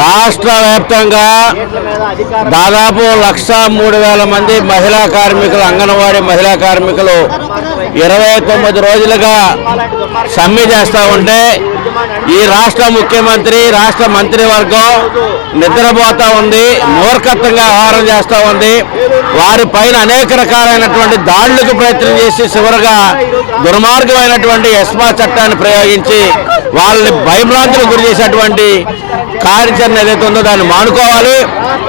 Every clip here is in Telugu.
రాష్ట్ర వ్యాప్తంగా దాదాపు లక్ష మూడు వేల మంది మహిళా కార్మికులు అంగన్వాడీ మహిళా కార్మికులు ఇరవై తొమ్మిది రోజులుగా సమ్మె చేస్తూ ఉంటే ఈ రాష్ట్ర ముఖ్యమంత్రి రాష్ట్ర మంత్రివర్గం నిద్రపోతూ ఉంది మూర్ఖత్వంగా వ్యవహారం చేస్తూ ఉంది. వారి పైన అనేక రకాలైనటువంటి దాడులకు ప్రయత్నం చేసి చివరగా దుర్మార్గమైనటువంటి ఎస్మా చట్టాన్ని ప్రయోగించి వాళ్ళని భయభ్రాంతులకు గురి చేసేటువంటి కార్యాచరణ ఏదైతే ఉందో దాన్ని మానుకోవాలి.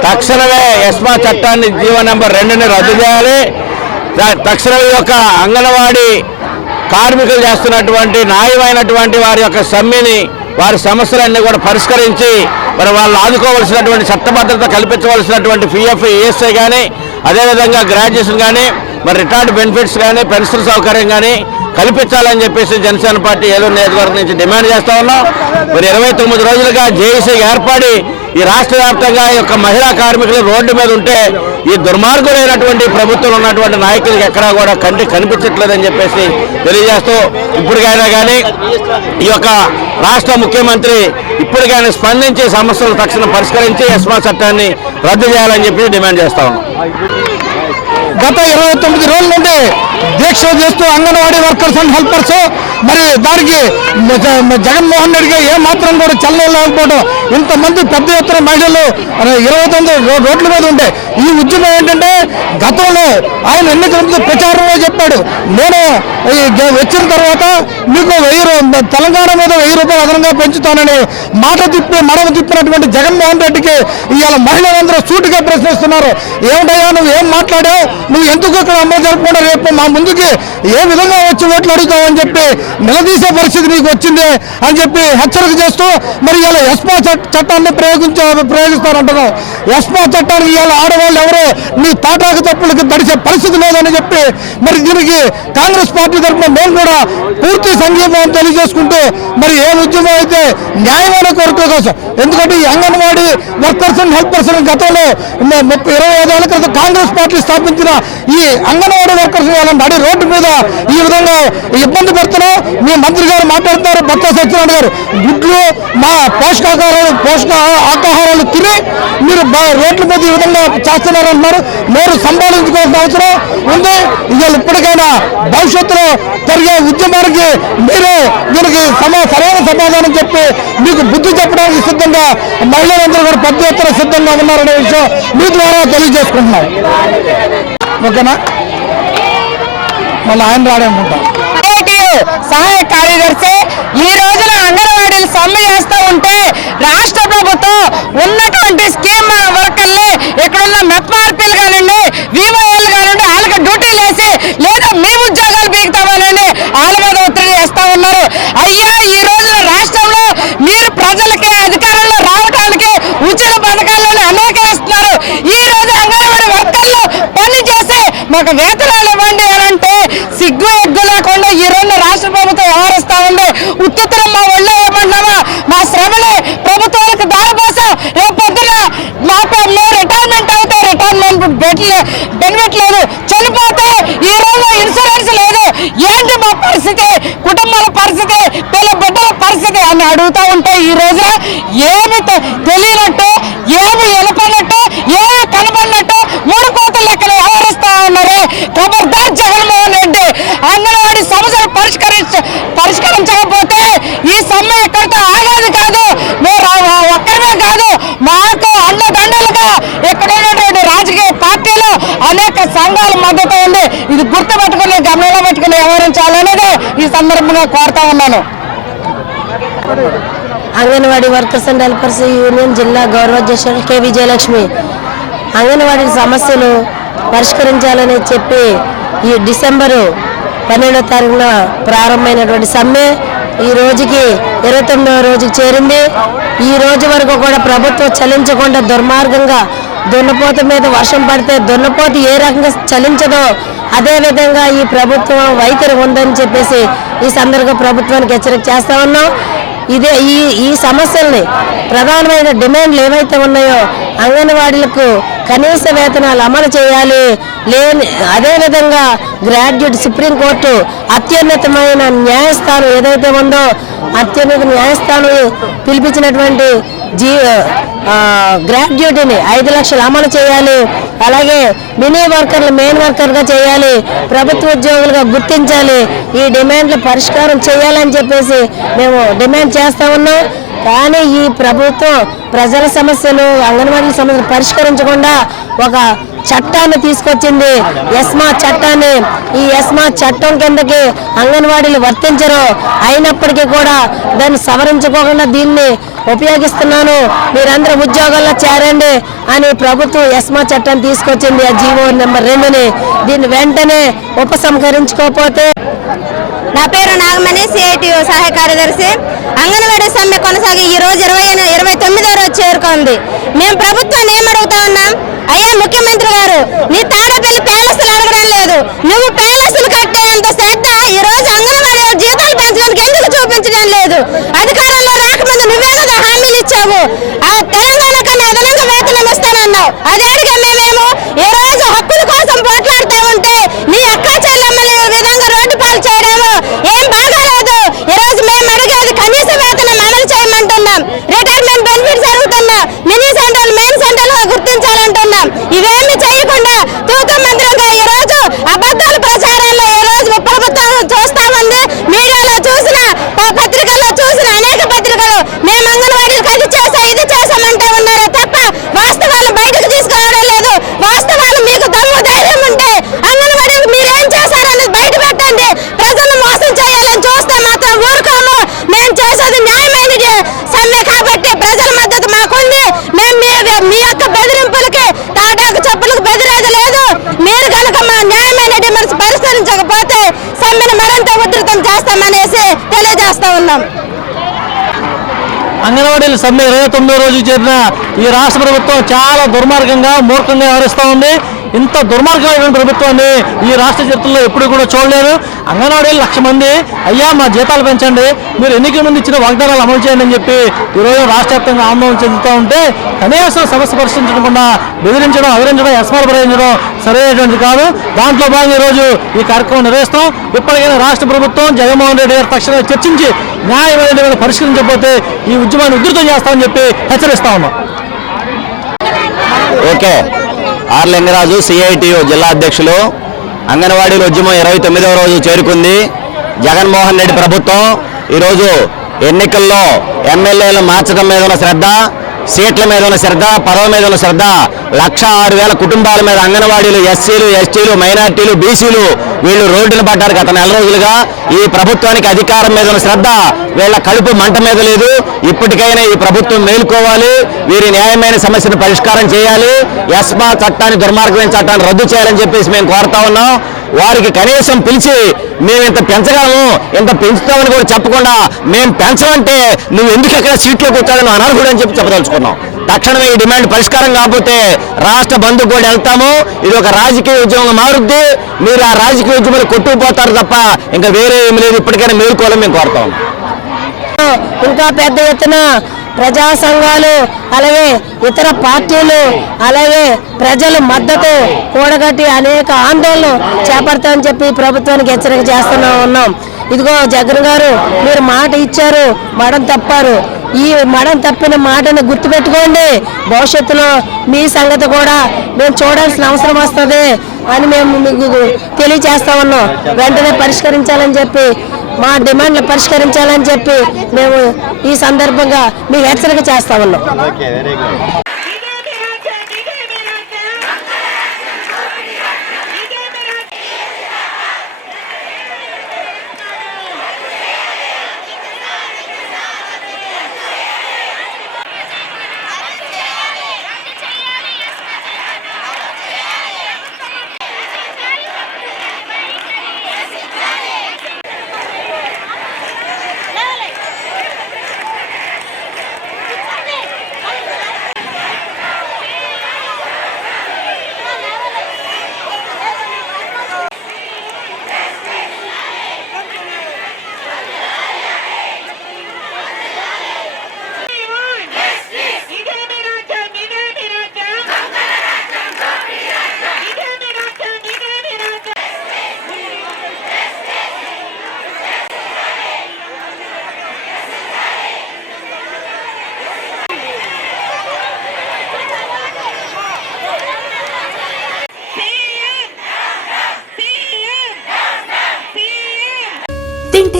తక్షణమే ఎస్మా చట్టాన్ని జీవో నెంబర్ రెండుని రద్దు చేయాలి. తక్షణమే యొక్క అంగన్వాడీ కార్మికులు చేస్తున్నటువంటి న్యాయమైనటువంటి వారి యొక్క సమ్మెని వారి సమస్యలన్నీ కూడా పరిష్కరించి మరి వాళ్ళు ఆదుకోవాల్సినటువంటి చట్టభద్రత కల్పించవలసినటువంటి పిఎఫ్ ఈఎస్ఐ కానీ అదేవిధంగా గ్రాడ్యుయేషన్ కానీ మరి రిటైర్డ్ బెనిఫిట్స్ కానీ పెన్షన్ సౌకర్యం కానీ కల్పించాలని చెప్పేసి జనసేన పార్టీ ఏలూరు నియోజకవర్గం నుంచి డిమాండ్ చేస్తా ఉన్నాం. మరి ఇరవై తొమ్మిది రోజులుగా జేఏసీ ఏర్పడి ఈ రాష్ట్ర వ్యాప్తంగా ఈ యొక్క మహిళా కార్మికులు రోడ్డు మీద ఉంటే ఈ దుర్మార్గులైనటువంటి ప్రభుత్వం ఉన్నటువంటి నాయకులకు ఎక్కడా కూడా కంటి కనిపించట్లేదని చెప్పేసి తెలియజేస్తూ ఇప్పటికైనా కానీ ఈ యొక్క రాష్ట్ర ముఖ్యమంత్రి ఇప్పటికైనా స్పందించి సమస్యలు తక్షణం పరిష్కరించి ఎస్మా చట్టాన్ని రద్దు చేయాలని చెప్పి డిమాండ్ చేస్తా ఉన్నాం. గత ఇరవై తొమ్మిది రోజుల నుండి దీక్ష చేస్తూ అంగన్వాడీ వర్కర్స్ అండ్ హెల్పర్స్ మరి దానికి జగన్మోహన్ రెడ్డికి ఏ మాత్రం కూడా చల్లడం లేకపోవడం ఇంతమంది పెద్ద ఎత్తున మహిళలు ఇరవై తొమ్మిది రో- రోడ్ల మీద ఉండే ఈ ఉద్యమం ఏంటంటే గతంలో ఆయన ఎన్నికల ముందు ప్రచారంలో చెప్పాడు. నేను వచ్చిన తర్వాత మీకు వెయ్యి తెలంగాణ మీద వెయ్యి రూపాయలు అదనంగా పెంచుతానని మాట తిప్పి మడమ తిప్పినటువంటి జగన్మోహన్ రెడ్డికి ఇవాళ మహిళలందరూ సూటిగా ప్రశ్నిస్తున్నారు. ఏమిటయ్యా నువ్వు ఏం మాట్లాడావు? నువ్వు ఎందుకు ఇక్కడ అమలు జరపకుండా రేపు మా ముందుకి ఏ విధంగా వచ్చి ఓట్లు అడుగుతావు అని చెప్పి నిలదీసే పరిస్థితి నీకు వచ్చింది అని చెప్పి హెచ్చరిక చేస్తూ మరి ఇలా ఎస్పా చట్టాన్ని ప్రయోగించ ప్రయోగిస్తారంటున్నావు. ఎస్పా చట్టానికి ఇవాళ ఆడవాళ్ళు ఎవరు నీ తాటాకు తప్పులకి తడిసే పరిస్థితి లేదని చెప్పి మరి దీనికి కాంగ్రెస్ పార్టీ తరఫున మేము కూడా పూర్తి సంఘీభావం తెలియజేసుకుంటూ మరి ఏ ఉద్యమం అయితే న్యాయమైన కోరికల కోసం ఎందుకంటే ఈ అంగన్వాడీ వర్కర్స్ అండ్ హెల్పర్స్ గతంలో ముప్పై ఇరవై ఐదేళ్ళ క్రితం కాంగ్రెస్ పార్టీ స్థాపించిన ఈ అంగన్వాడీ వర్కర్స్ వాళ్ళ నడి రోడ్డు మీద ఈ విధంగా ఇబ్బంది పెడుతున్నాం. మీ మంత్రి గారు మాట్లాడుతున్నారు భర్త సత్యనారాయణ గారు. గుడ్లు మా పోషకాహారాలు పోషక ఆకాహారాలు తిని మీరు రోడ్ల మీద ఈ విధంగా చేస్తున్నారంటున్నారు. మీరు సంపాదించుకోవాల్సిన అవసరం ఉంది. ఇవాళ ఇప్పటికైనా భవిష్యత్తులో జరిగే ఉద్యమానికి మీరు దీనికి సమా సరైన సమాధానం చెప్పి మీకు బుద్ధి చెప్పడానికి సిద్ధంగా మహిళలందరూ కూడా పెద్ద ఎత్తున సిద్ధంగా ఉన్నారనే విషయం మీ ద్వారా తెలియజేసుకుంటున్నాం. ఓకేనా? మళ్ళీ ఆయన రాడనుకుంటాం సహాయ కార్యదర్శి ఈ రోజున అంగన్వాడీలు సమ్మె చేస్తూ ఉంటే రాష్ట్ర ప్రభుత్వం ఉన్నటువంటి స్కీమ్ వర్కర్ని ఇక్కడున్న మెప్మార్పీలు కానివ్వండి వివోఏలు కానివ్వండి వాళ్ళకి డ్యూటీలు వేసి లేదా మీ ఉద్యోగాలు పీకుతామని వాళ్ళ మీద ఒత్తిడి చేస్తా ఉన్నారు అయ్యా ఈ రోజున రాష్ట్రంలో మీరు ప్రజలకి అధికారంలో రావడానికి ఉచిత పథకాలను అనేక ఇస్తున్నారు మాకు వేతనాలు ఇవ్వండి అని అంటే సిగ్గు ఎగ్గు లేకుండా ఈ రోజు రాష్ట్ర ప్రభుత్వం వ్యవహరిస్తా ఉంది. ఉత్తుత్తరం మా ఒళ్ళో ఏమన్నామా మా శ్రమలే ప్రభుత్వాలకు దారిపోసాం రేపు పొద్దున మా మేము రిటైర్మెంట్ అవుతే రిటైర్మెంట్ బెనిఫిట్ లేదు. చనిపోతే ఈ రోజు ఇన్సూరెన్స్ లేదు. ఏంటి మా పరిస్థితి? కుటుంబాల పరిస్థితి పిల్ల బిడ్డల పరిస్థితి అని అడుగుతా ఉంటే ఈ రోజున ఏమి తె- తెలియనట్టు ఏమి ఎలపనట్టు ఏమి కనబడినట్టు మూడు కోతల లెక్కన వ్యవహరిస్తా ఉన్నారు? ఖబర్దార్ జగన్మోహన్ రెడ్డి అంగన్వాడీ సమస్యలు పరిష్కరించ పరిష్కరించకపోతే ఈ సమ్మె ఎక్కడితో ఆగాది కాదు. మీరు ఒక్కరిమే కాదు. మాకు అన్నదండలుగా ఇక్కడ ఉన్నటువంటి రాజకీయ పార్టీలు అనేక సంఘాల మద్దతు ఉంది. ఇది గుర్తుపెట్టుకుని గమనంలో పెట్టుకుని వ్యవహరించాలనేది ఈ సందర్భంగా కోరుతా ఉన్నాను. Anganwadi workers and helpers union జిల్లా గౌరవాధ్యక్షుడు కె. విజయలక్ష్మి. అంగన్వాడీ సమస్యలు పరిష్కరించాలని చెప్పి ఈ డిసెంబరు పన్నెండో తారీఖున ప్రారంభమైనటువంటి సమ్మె ఈ రోజుకి ఇరవై తొమ్మిదవ రోజుకి చేరింది. ఈ రోజు వరకు కూడా ప్రభుత్వం చలించకుండా దుర్మార్గంగా దున్నపోత మీద వర్షం పడితే దున్నపోత ఏ రకంగా చలించదో అదే విధంగా ఈ ప్రభుత్వం వైఖరి ఉందని చెప్పేసి ఈ సందర్భంగా ప్రభుత్వానికి హెచ్చరిక చేస్తా ఉన్నాం. ఇదే ఈ ఈ సమస్యల్ని ప్రధానమైన డిమాండ్లు ఏవైతే ఉన్నాయో అంగన్వాడీలకు కనీస వేతనాలు అమలు చేయాలి. లేని అదేవిధంగా గ్రాడ్యుయేట్ సుప్రీంకోర్టు అత్యున్నతమైన న్యాయస్థానం ఏదైతే ఉందో అత్యున్నత న్యాయస్థానం పిలిపించినటువంటి జీ ఆ, గ్రాడ్యుయేట్ని ఐదు లక్షలు అమలు చేయాలి. అలాగే మినీ వర్కర్లు మెయిన్ వర్కర్గా చేయాలి. ప్రభుత్వ ఉద్యోగులుగా గుర్తించాలి. ఈ డిమాండ్ల పరిష్కారం చేయాలని చెప్పేసి మేము డిమాండ్ చేస్తా ఉన్నాం. కానీ ఈ ప్రభుత్వం ప్రజల సమస్యలు అంగన్వాడీల సమస్యలు పరిష్కరించకుండా ఒక చట్టాన్ని తీసుకొచ్చింది. ఎస్మా చట్టాన్ని. ఈ ఎస్మా చట్టం కిందకి అంగన్వాడీలు వర్తించరు. అయినప్పటికీ కూడా దాన్ని సవరించుకోకుండా దీన్ని ఉపయోగిస్తున్నాను. మీరందరూ ఉద్యోగాల్లో చేరండి అని ప్రభుత్వం ఎస్మా చట్టాన్ని తీసుకొచ్చింది. ఆ జీవో నెంబర్ రెండుని. దీన్ని వెంటనే ఉపసంహరించుకోకపోతే నా పేరు నాగమణి సిఐటి సహాయ కార్యదర్శి. అంగన్వాడీ సమ్మె కొనసాగి ఈ రోజు ఇరవై ఇరవై తొమ్మిదో రోజు చేరుకుంది. మేము ప్రభుత్వాన్ని ఏమడుగుతా ఉన్నాం? అయ్యా ముఖ్యమంత్రి గారు నీ తాడపల్లి ప్యాలెస్లు అడగడం లేదు. నువ్వు ప్యాలెస్లు కట్టేంత శ్రద్ధ ఈ రోజు అంగన్వాడీ జీతాలు పెంచడానికి ఎందుకు చూపించడం లేదు? అధికారంలో రాకముందు నువ్వే కదా హామీలు ఇచ్చావు. ఆ తెలంగాణ కన్నా అదనంగా వేతనం ఇస్తానన్నావు. అది అడిగా మేమేమో? ఈ రోజు హక్కుల కోసం పోట్లాడుతూ ఉంటే నీ అక్క చెల్లెమ్మని ఈ విధంగా రోడ్డు పాలు చేయడము ఏం బాగాలేదు ఈ రోజు మేము అడిగేది కనీస వేతనం అమలు చేయమంటున్నాం రిటైర్మెంట్ బెనిఫిట్స్ అడుగుతున్నా మినీ సెంట్రల్ మెయిన్ సెంట్రల్గా గుర్తించాలంటున్నాం ఇవేమి చేయకుండా తూతు మంత్రంగా ఈ రోజు అబద్ధాల ప్రచారంలో ఈ రోజు ప్రభుత్వం చూస్తా ఉంది మీడియాలో చూసిన ప- పత్రికల్లో చూసిన అనేక పత్రికలు మేము అంగన్వాడీలకు అది చేసా ఇది చేసామంటే ఉన్నారు తప్ప వాస్తవాలు బయటకు తీసుకురావడం లేదు వాస్తవాలు మీకు దమ్ము ధైర్యం ఉంటే అంగన్వాడీలకు మీరేం చేశారనేది బయట పెట్టండి ప్రజలను మోసం చేయాలని చూస్తే మాత్రం ఊరుకోము మేము చేసేది న్యాయమైన సమ్మె కాబట్టి ప్రజల మద్దతు మాకుంది మేము మీ మీ యొక్క బెదిరింపులకి తాటాకు చెప్పులకు బెదిరేది లేదు మీరు కనుక మా న్యాయమైన డిమాండ్స్ పరిష్కరించకపోతే సమ్మెను మరింత ఉధృతం చేస్తామనేసి తెలియజేస్తా ఉన్నాం. అంగన్వాడీల సమ్మె ఇరవై తొమ్మిదో రోజు చేరిన ఈ రాష్ట్ర ప్రభుత్వం చాలా దుర్మార్గంగా మూర్ఖంగా వ్యవహరిస్తూ ఉంది. ఇంత దుర్మార్గమైన ప్రభుత్వాన్ని ఈ రాష్ట్ర చరిత్రలో ఎప్పుడు కూడా చూడలేరు అంగన్వాడీ లక్ష మంది. అయ్యా మా జీతాలు పెంచండి. మీరు ఎన్నికల ముందు ఇచ్చిన వాగ్దానాలు అమలు చేయండి అని చెప్పి ఈరోజు రాష్ట్ర వ్యాప్తంగా ఆందోళన చెందుతూ ఉంటే కనీసం సమస్య పరిష్కరించకుండా బెదిరించడం అవిరించడం ఎస్మాలు ప్రయోగించడం సరైనటువంటిది కాదు. దాంట్లో భాగంగా ఈరోజు ఈ కార్యక్రమం నిర్వహిస్తాం. ఇప్పటికైనా రాష్ట్ర ప్రభుత్వం జగన్మోహన్ రెడ్డి గారు తక్షణమే చర్చించి న్యాయమైన పరిష్కరించకపోతే ఈ ఉద్యమాన్ని ఉధృతం చేస్తామని చెప్పి హెచ్చరిస్తా ఉన్నాం. ఓకే. ఆర్ లింగరాజు సిఐటియు జిల్లా అధ్యక్షులు. అంగన్వాడీల ఉద్యమం ఇరవై తొమ్మిదవ రోజు చేరుకుంది. జగన్మోహన్ రెడ్డి ప్రభుత్వం ఈరోజు ఎన్నికల్లో ఎమ్మెల్యేలు మార్చడం మీద ఉన్న శ్రద్ధ. సీట్ల మీద ఉన్న శ్రద్ధ పదవ మీద ఉన్న శ్రద్ధ లక్ష ఆరు వేల కుటుంబాల మీద అంగన్వాడీలు ఎస్సీలు ఎస్టీలు మైనార్టీలు బీసీలు వీళ్ళు రోడ్డును పడ్డారు గత నెల రోజులుగా. ఈ ప్రభుత్వానికి అధికారం మీద ఉన్న శ్రద్ధ వీళ్ళ కడుపు మంట మీద లేదు. ఇప్పటికైనా ఈ ప్రభుత్వం మేలుకోవాలి. వీరి న్యాయమైన సమస్యను పరిష్కారం చేయాలి. ఎస్మా చట్టాన్ని దుర్మార్గమైన చట్టాన్ని రద్దు చేయాలని చెప్పేసి మేము కోరుతా ఉన్నాం. వారికి కనీసం పిలిచి మేము ఇంత పెంచగలము ఇంత పెంచుతామని కూడా చెప్పకుండా మేము పెంచమంటే నువ్వు ఎందుకు ఎక్కడ సీట్లో కూర్చోాలని అనర్హుడు అని చెప్పి చెప్పదలుచుకున్నాం తక్షణమే ఈ డిమాండ్ పరిష్కారం కాకపోతే రాష్ట్ర బంధు కూడా వెళ్తాము. ఇది ఒక రాజకీయ ఉద్యమం మారుద్ది. మీరు ఆ రాజకీయ ఉద్యమాలు కొట్టుకుపోతారు తప్ప ఇంకా వేరే ఏమి లేదు. ఇప్పటికైనా మేలుకోవాలని మేము కోరుతాం ఇంకా పెద్ద ఎత్తున ప్రజా సంఘాలు అలాగే ఇతర పార్టీలు అలాగే ప్రజల మద్దతు కూడగట్టి అనేక ఆందోళనలు చేపడతామని చెప్పి ప్రభుత్వానికి హెచ్చరిక చేస్తూనే ఉన్నాం. ఇదిగో జగన్ గారు మీరు మాట ఇచ్చారు మడం తప్పారు. ఈ మడం తప్పిన మాటను గుర్తుపెట్టుకోండి. భవిష్యత్తులో మీ సంగతి కూడా మేము చూడాల్సిన అవసరం వస్తుంది అని మేము మీకు తెలియజేస్తా ఉన్నాం. వెంటనే పరిష్కరించాలని చెప్పి మా డిమాండ్లు పరిష్కరించాలని చెప్పి మేము ఈ సందర్భంగా మీకు హెచ్చరిక చేస్తా ఉన్నాం ఇదే మీ రాజ్యం ఇదే మీ రాజ్యం ఇదే మీ రాజ్యం ఇదే మీ రాజ్యం ఇదే మీ రాజ్యం ఇదే మీ రాజ్యం ఇదే మీ రాజ్యం సీఎం సీఎం సీఎం తింటే